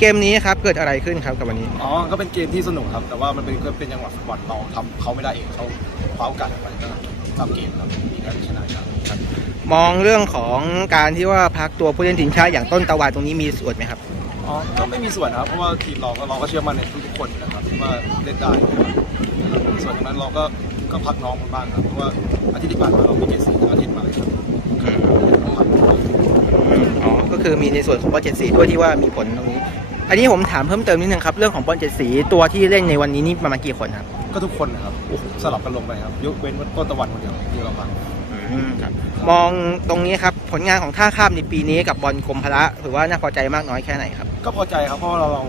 เกมนี้ครับเกิดอะไรขึ้นครับกับวันนี้ อ๋อ ก็เป็นเกมที่สนุกครับ แต่ว่ามันเป็นก็เป็นจังหวะฟุตบอลเราทำเขาไม่ได้เองเขาคว้าโอกาสไปก็ทำเกมครับมีการชนะครับครับมองเรื่องของการที่ว่าพักตัวผู้เล่นทีมชาติอย่างต้นตะวันตรงนี้มีส่วนไหมครับ อ๋อ ก็ไม่มีส่วนนะครับ เพราะว่าทีมเราก็เราก็เชื่อมั่นในทุกๆคนนะครับว่าเล่นได้นะครับส่วนตรงนั้นเราก็ก็พักน้องมันบ้างครับ เพราะว่าอาทิตย์ที่ผ่านมาเรามีเกมสี่ทั้งอาทิตย์มาเลยครับพักอ๋อก็คือมีในส่วนของบอลเจ็ดสีด้วยที่ว่ามีผลตรงนี้ อันนี้ผมถามเพิ่มเติมนิดนึงครับเรื่องของบอลเจ็ดสีตัวที่เล่นในวันนี้นี่ประมาณกี่คนครับก็ทุกคนนะครับสลับกันลงไปครับยกเว้นต้นตะวันคนเดียวที่เราพักอืมครับมองตรงนี้ครับผลงานของท่าข้ามในปีนี้กับบอลกรมพละถือว่าน่าพอใจมากน้อยแค่ไหนครับ ก็พอใจครับเพราะว่าเราเรา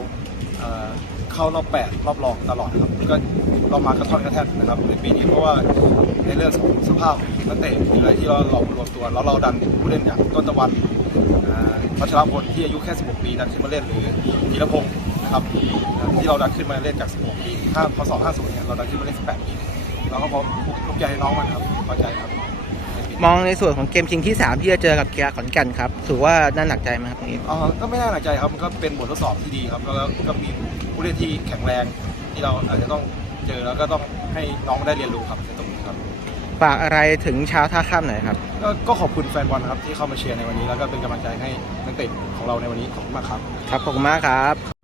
เอ่อเข้ารอบแปดรอบรองตลอดครับก็เรามากระท่อนกระแท่นนะครับในปีนี้เพราะว่าในเรื่องของสภาพนักเตะหรืออะไรที่เราเรารวมตัวแล้วเราดันผู้เล่นอย่างต้นตะวันอ่า พัชรพลที่อายุแค่ 16 ปีดันขึ้นมาเล่นหรือธีรพงศ์นะครับที่เราดันขึ้นมาเล่นจาก 16 ปีถ้าพศ50เนี่ยเราดันขึ้นมาเล่น 18 ปีเราก็พร้อมลูกใจให้น้องมันครับพอใจครับ มองในส่วนของเกมชิงที่ 3 ที่จะเจอกับกีฬาขอนแก่นครับถือว่าน่าหนักใจไหมครับตรงนี้เอ่อก็ไม่น่าหนักใจครับมันก็เป็นบททดสอบที่ดีครับแล้วก็มีผู้เล่นที่แข็งแรงที่เราอาจจะต้องเจอแล้วก็ต้องให้น้องได้เรียนรู้ครับในตรงนี้ครับ ฝากอะไรถึงชาวท่าข้ามหน่อยครับ ก็ก็ขอบคุณแฟนบอลนะครับที่เข้ามาเชียร์ในวันนี้แล้วก็เป็นกำลังใจให้นักเตะของเราในวันนี้ขอบคุณมากครับ ครับขอบคุณมากครับ